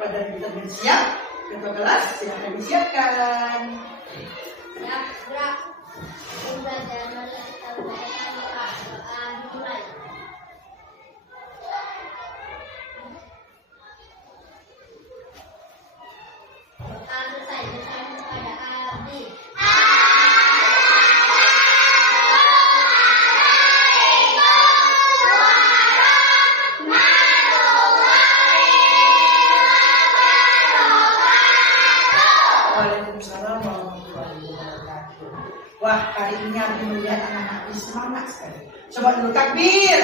daripada kita bersiap ketua kelas, silakan disiapkan. Siap, gerak. Belajar mulai kita belajar doa dimulai. Doa selesai bersama kepada Abdi. Waalaikumsalam warahmatullahi wabarakatuh. Wah, hari ini aku melihat anak-anak ini semangat sekali. Coba dulu takbir.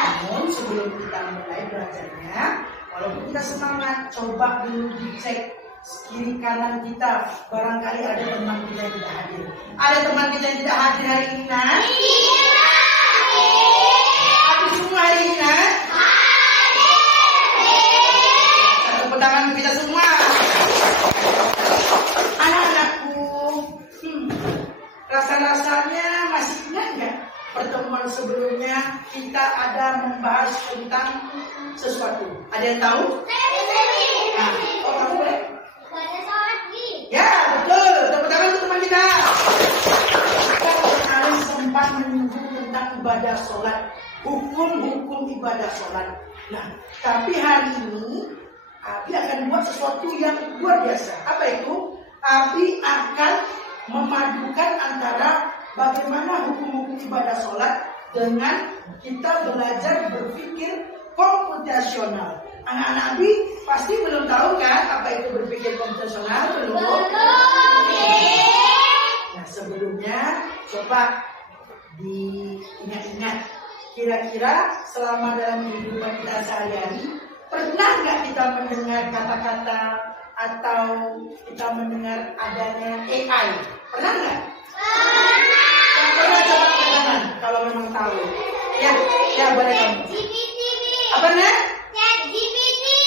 Namun sebelum kita mulai belajarnya, walaupun kita semangat, coba dulu dicek kiri kanan kita. Barangkali ada teman kita yang tidak hadir. Ada teman kita yang tidak hadir hari ini, Nan? Hadir semua hari ini, Nan? Tepuk tangan kita semua. Anak-anakku, rasa-rasanya masih ingat nggak pertemuan sebelumnya kita ada membahas tentang sesuatu? Ada yang tahu? Nah, kamu boleh? Ya, betul. Tepuk tangan untuk teman kita. Kita kemarin sempat menyinggung tentang ibadah sholat, hukum-hukum ibadah sholat. Nah, tapi hari ini Abi akan buat sesuatu yang luar biasa. Apa itu? Abi akan memadukan antara bagaimana hukum-hukum ibadah sholat dengan kita belajar berpikir komputasional. Anak-anak Abi pasti belum tahu kan apa itu berpikir komputasional? Belum? Nah, sebelumnya coba diingat-ingat. Kira-kira selama dalam kehidupan kita sehari-hari, pernah nggak kita mendengar kata-kata atau kita mendengar adanya AI? Pernah nggak? Yang pernah coba angkat tangan kalau memang tahu. Ya boleh kamu. Apa nih?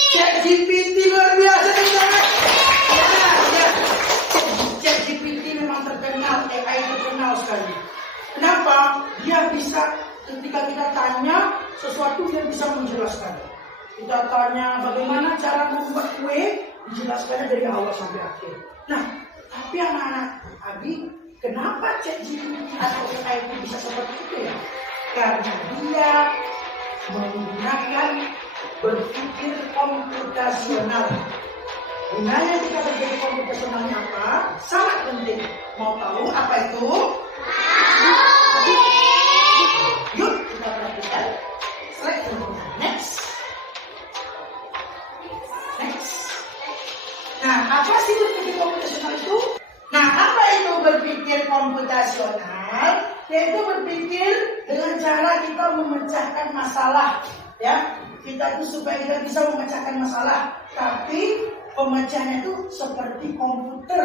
ChatGPT luar biasa teman-teman. Ya. ChatGPT memang terkenal, AI terkenal sekali. Kenapa? Dia bisa ketika kita tanya sesuatu dia bisa menjelaskan. Kita tanya bagaimana cara membuat kue, dijelaskannya dari awal sampai akhir. Nah, tapi anak-anak Abi, kenapa ChatGPT atau AI itu bisa seperti itu ya? Karena dia menggunakan berpikir komputasional. Gunanya kita berpikir komputasionalnya apa? Sangat penting. Mau tahu apa itu? Yuk kita perhatikan. Slide selanjutnya. Next. Nah, apa sih berpikir komputasional itu? Nah, apa itu berpikir komputasional? Yaitu berpikir dengan cara kita memecahkan masalah, ya. Kita itu supaya kita bisa memecahkan masalah, tapi pemecahnya itu seperti komputer,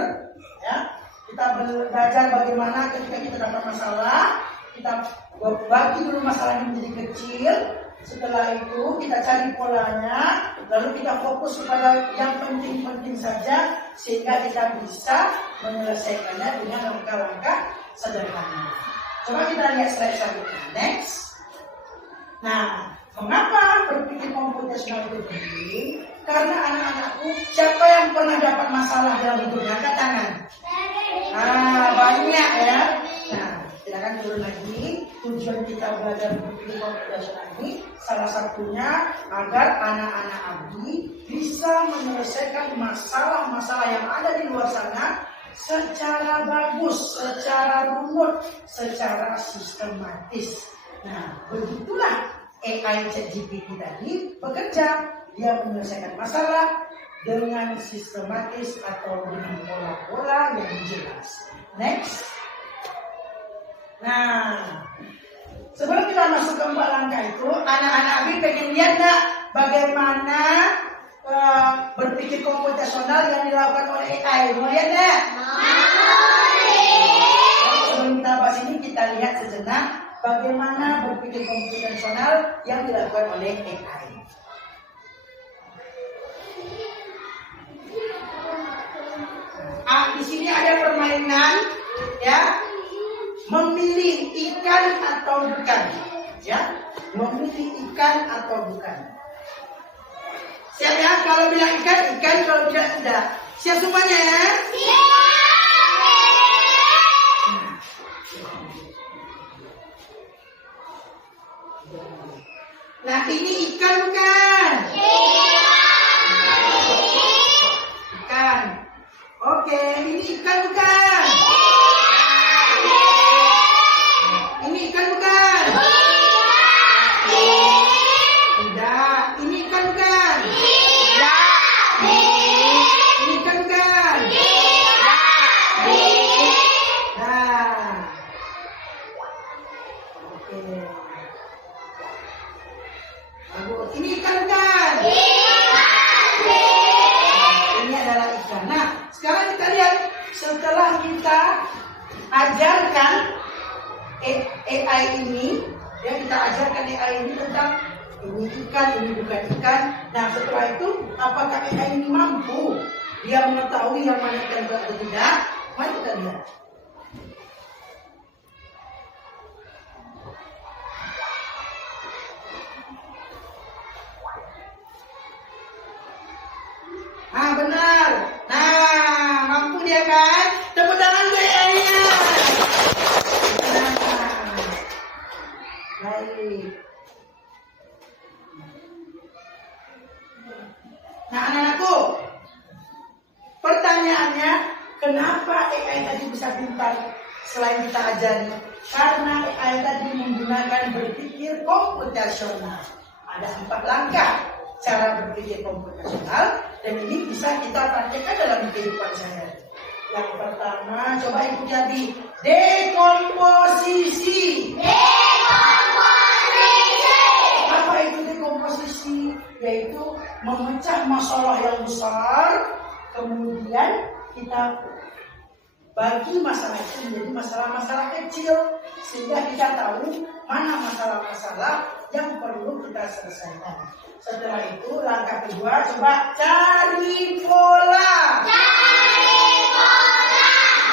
ya. Kita belajar bagaimana ketika kita dapat masalah, kita bagi dulu masalahnya menjadi kecil. Setelah itu kita cari polanya, lalu kita fokus kepada yang penting-penting saja, sehingga kita bisa menyelesaikannya dengan langkah-langkah sederhana. Coba kita lihat slide selanjutnya. Next. Nah, mengapa berpikir komputasional itu penting? Karena anak-anakku, siapa yang pernah dapat masalah dalam hidupnya? Angkat tangan. Nah, banyak ya. Nah, silakan turun lagi. Tujuan kita belajar berpikir komputasional ini salah satunya agar anak-anak Abi bisa menyelesaikan masalah-masalah yang ada di luar sana secara bagus, secara runut, secara sistematis. Nah, begitulah AI ChatGPT tadi bekerja. Dia menyelesaikan masalah dengan sistematis atau dengan pola-pola yang jelas. Next. Nah, sebelum kita masuk ke 4 langkah itu, anak-anak Abi pengen lihat nggak bagaimana berpikir komputasional yang dilakukan oleh AI? Mau lihat nggak? Sebelum kita bahas ini, kita lihat sejenak bagaimana berpikir komputasional yang dilakukan oleh AI. Di sini ada permainan, ya. Memilih ikan atau bukan, ya, memilih ikan atau bukan. Kalau bilang ikan, ikan. Kalau tidak, tidak. Siap semuanya ya? Nah, ini ikan bukan? Ikan. Oke, ini ikan bukan? Ini ikan bukan? Tidak. Ini ikan bukan? Tidak. Ini ikan bukan? Nah. Oke. Bagus. Ini ikan bukan? Ini adalah ikan. Nah, sekarang kita lihat setelah kita ajarkan AI ini, ya kita ajarkan AI ini tentang ini ikan, ini bukan ikan. Nah, setelah itu apakah AI ini mampu dia mengetahui yang mana ikan atau tidak? Mari kita lihat. Ah, benar. Nah, mampu dia kan? Tepuk tangan untuk AI-nya. Baik. Nah, anak-anakku, pertanyaannya, kenapa AI tadi bisa pintar selain kita ajari? Karena AI tadi menggunakan berpikir komputasional. Ada 4 langkah cara berpikir komputasional, dan ini bisa kita praktekkan dalam kehidupan sehari-hari. Yang pertama, coba ikuti tadi, dekomposisi. Apa itu dekomposisi? Yaitu memecah masalah yang besar, kemudian kita bagi masalah itu menjadi masalah-masalah kecil, sehingga kita tahu mana masalah-masalah yang perlu kita selesaikan. Setelah itu langkah kedua, coba cari pola.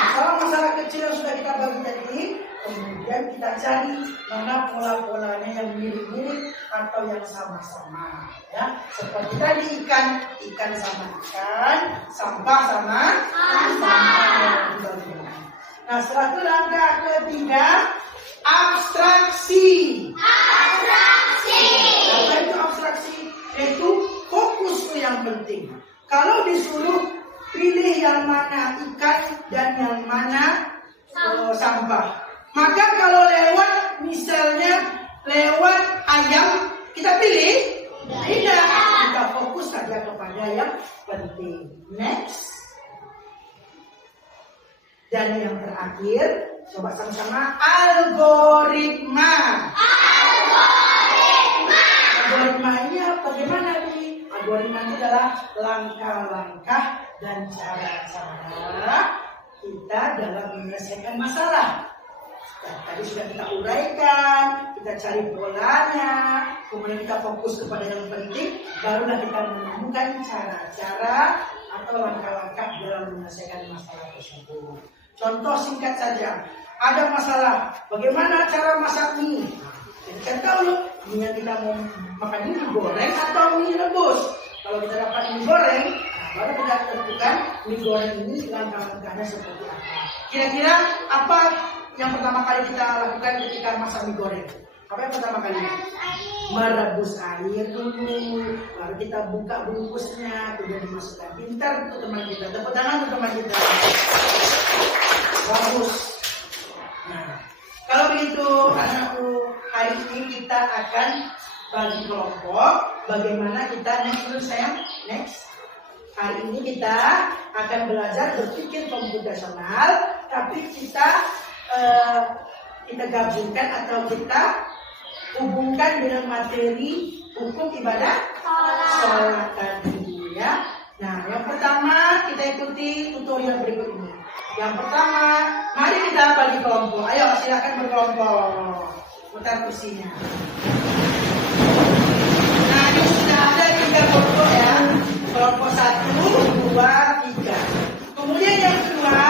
Masalah-masalah kecil yang sudah kita bagi tadi, kemudian kita cari mana pola-polanya yang mirip-mirip atau yang sama-sama. Ya, seperti tadi ikan sama ikan, sampah sama sampah. Nah, setelah itu langkah ketiga, abstraksi. Apa itu abstraksi? Yaitu fokus ke yang penting. Kalau disuruh pilih yang mana ikan dan yang mana sampah, maka kalau lewat misalnya lewat ayam kita pilih? Tidak. Kita fokus saja kepada yang penting. Next. Dan yang terakhir, coba sama-sama, algoritma. Algoritma ini bagaimana nih? Algoritma ini adalah langkah-langkah dan cara-cara kita dalam menyelesaikan masalah. Nah, tadi sudah kita uraikan, kita cari polanya, kemudian kita fokus kepada yang penting, barulah kita menemukan cara-cara atau langkah-langkah dalam menyelesaikan masalah tersebut. Contoh singkat saja, ada masalah, bagaimana cara masak mie? Jadi kan tahu loh, mie yang kita mau makan ini goreng atau mie rebus. Kalau kita dapat mie goreng, baru kita tentukan mie goreng ini langkah-langkahnya seperti apa. Kira-kira apa yang pertama kali kita lakukan ketika masak mie goreng? Apa yang pertama kali? Merebus air dulu, baru kita buka bungkusnya, kemudian dimasukkan. Pintar untuk teman kita, tepuk tangan untuk teman kita. Bagus. Nah, kalau begitu anakku, hari ini kita akan bagi kelompok. Bagaimana kita next dulu sayang? Next. Hari ini kita akan belajar berpikir komputasional, tapi kita gabungkan atau kita hubungkan dengan materi hukum ibadah sholat tadi ya. Nah, yang pertama kita ikuti tutorial berikut ini. Yang pertama, mari kita bagi kelompok. Ayo silakan berkelompok. Putar kursinya. Nah, ini sudah ada 3 kelompok ya. Kelompok 1, 2, 3. Kemudian yang kedua,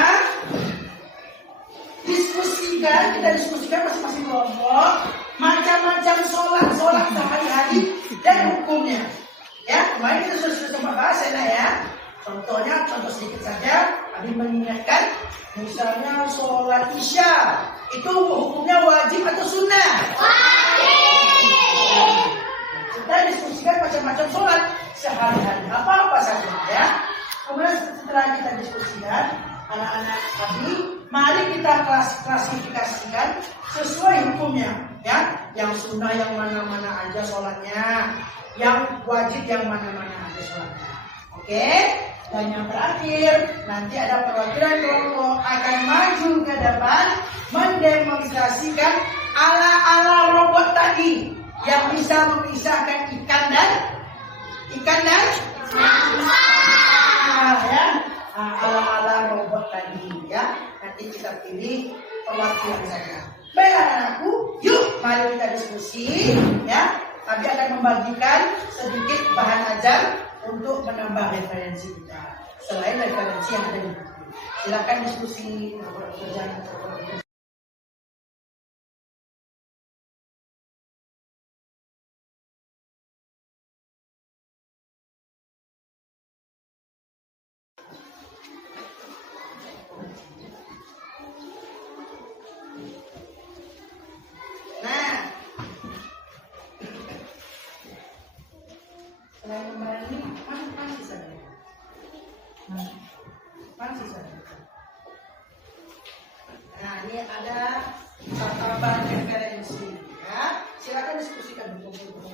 kita diskusikan masing-masing kelompok macam-macam sholat sehari-hari dan hukumnya. Ya, kemarin kita sudah membahas ya. Contohnya, contoh sedikit saja. Abi mengingatkan, misalnya sholat isya itu hukumnya wajib atau sunnah? Wajib. Kita diskusikan macam-macam sholat sehari-hari apa saja ya. Kemudian setelah kita diskusikan, anak-anak Abi, mari kita klasifikasikan sesuai hukumnya ya. Yang sunnah yang mana-mana aja sholatnya, yang wajib yang mana-mana aja sholatnya. Oke? Dan yang terakhir, nanti ada perwakilan kelompok akan maju ke depan mendemonstrasikan ala-ala robot tadi yang bisa memisahkan ikan dan ya. Ala-ala robot tadi ya. Nanti kita pilih perwakilan saja. Baiklah anakku, yuk mari kita diskusi ya. Kami akan membagikan sedikit bahan ajar untuk menambah referensi kita. Selain referensi yang ada di buku. Silakan diskusi kerjaan. Selain lembaran ini, mana sisanya? Mana sisanya? Nah, ini ada tambahan referensi. Ya, silakan diskusikan buku-buku.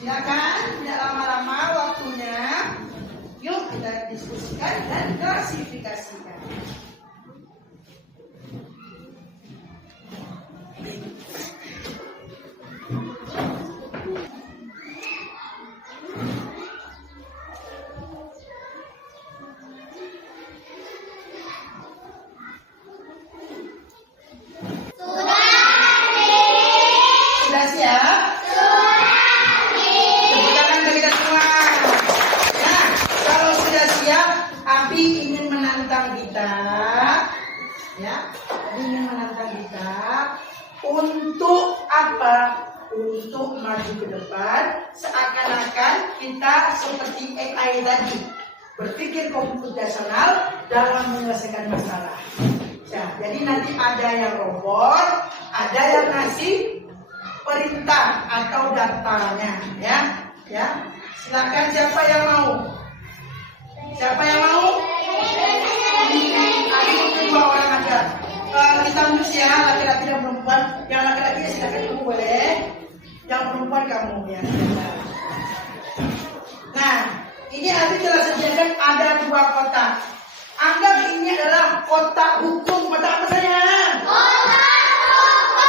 Silakan, tidak lama-lama waktunya. Yuk kita diskusikan dan klasifikasikan. Sudah siap? Abi ingin menantang kita, ya, ingin menantang kita untuk apa? Untuk maju ke depan, seakan-akan kita seperti AI tadi, berpikir komputasional dalam menyelesaikan masalah. Ya, jadi nanti ada yang robot, ada yang ngasih perintah atau datanya, ya. Silakan siapa yang mau? Siapa yang mau? Ada dua orang aja. Kita mix ya, laki-laki dan perempuan. Yang laki-laki silakan kamu boleh. Yang perempuan kamu ya. Nah, ini Abi telah sediakan ada dua kotak. Anggap ini adalah kotak hukum. Kotak apa sayang? Kotak hukum.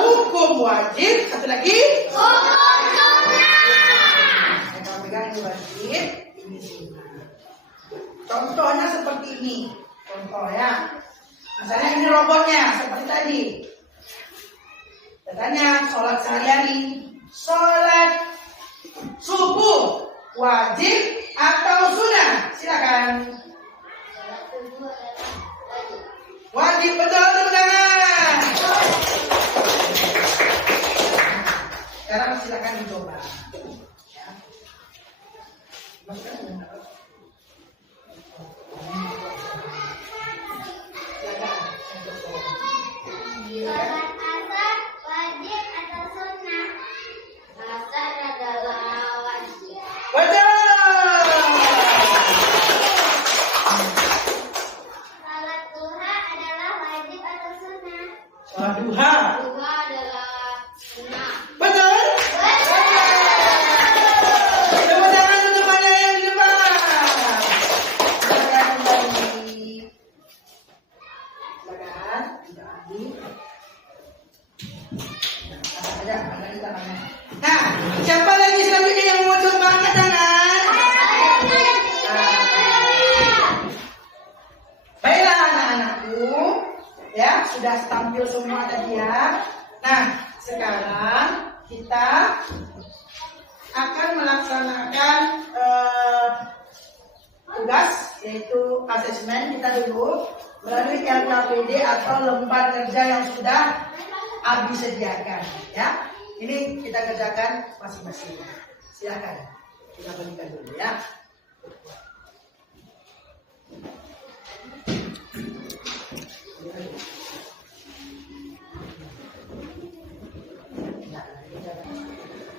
Hukum wajib. Satu lagi. Hukum sunnah. Kita pegang ini wajib. Contohnya seperti ini. Contoh ya. Misalnya ini robotnya seperti tadi. Katanya sholat sehari-hari. Sholat subuh wajib atau sunnah? Silakan. Sholat subuh adalah wajib. Wajib, betul, tepuk tangan. Sekarang silakan dicoba. Ya. Sholat asar wajib atau sunnah? Asar adalah wajib. Betul. Sholat duha adalah wajib atau sunnah? Sholat duha. Duha adalah sunnah. Betul. Tepuk tangan untuk mana yang di depan. Silakan kembali. Silakan. Tidak lagi. Ada di tangannya. Nah, siapa lagi selanjutnya yang mau coba angkat tangan? Baiklah anak-anakku, ya sudah tampil semua tadi ya. Nah, sekarang kita akan melaksanakan tugas yaitu asesmen kita dulu melalui LKPD atau lembar kerja yang sudah Abi sediakan ya. Ini kita kerjakan masing-masing. Silakan kita berikan dulu ya.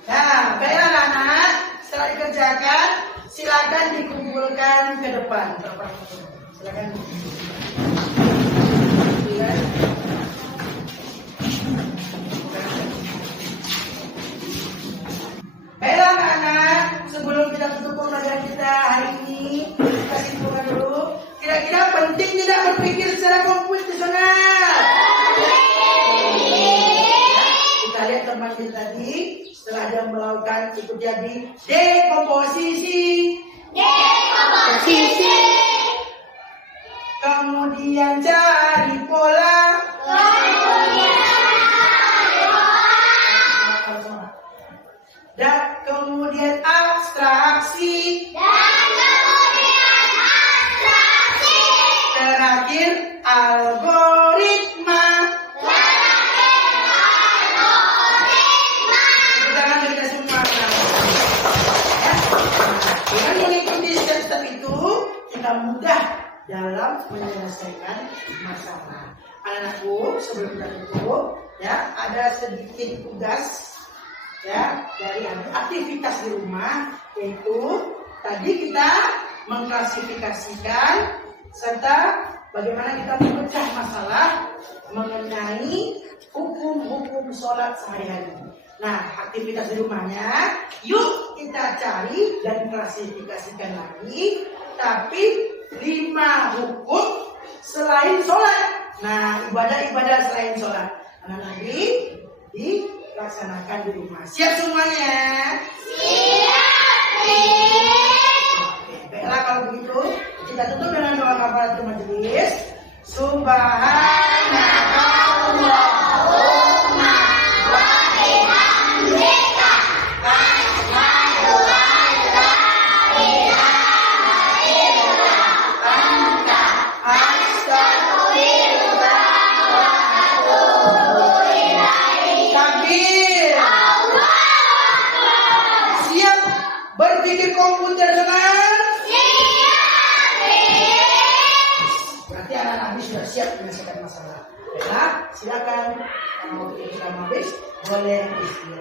Nah, baiklah anak-anak, setelah dikerjakan, silakan dikumpulkan ke depan. Silakan. Baiklah anak-anak, sebelum kita tutup pembelajaran kita hari ini, kita simpulkan dulu. Kira-kira penting tidak berpikir secara komputasional? Kita lihat teman kita tadi, setelah dia melakukan ikut jadi dekomposisi, kemudian cari pola, dan kemudian abstraksi, terakhir algoritma. Jangan kita semua ya. Dengan mengikuti step-step itu kita mudah dalam menyelesaikan masalah. Anak-anakku, sebelum kita tutup ya, ada sedikit tugas ya dari aktivitas di rumah, yaitu tadi kita mengklasifikasikan serta bagaimana kita memecah masalah mengenai hukum-hukum sholat sehari-hari. Nah, aktivitas di rumahnya, yuk kita cari dan klasifikasikan lagi, tapi 5 hukum selain sholat. Nah, ibadah-ibadah selain sholat. Nah, nanti dilaksanakan di rumah. Siap semuanya? Siap. Oke, baiklah kalau begitu kita tutup dengan doa kafaratul majelis. Subhanakallahumma wa bihamdika asyhadu an la ilaha illa anta astaghfiruka wa atubu ilaik. Takbir. Siap berpikir komputasional? Berarti anak-anak habis sudah siap menyelesaikan masalah. Baiklah, silakan kalau waktu kita habis boleh istirahat.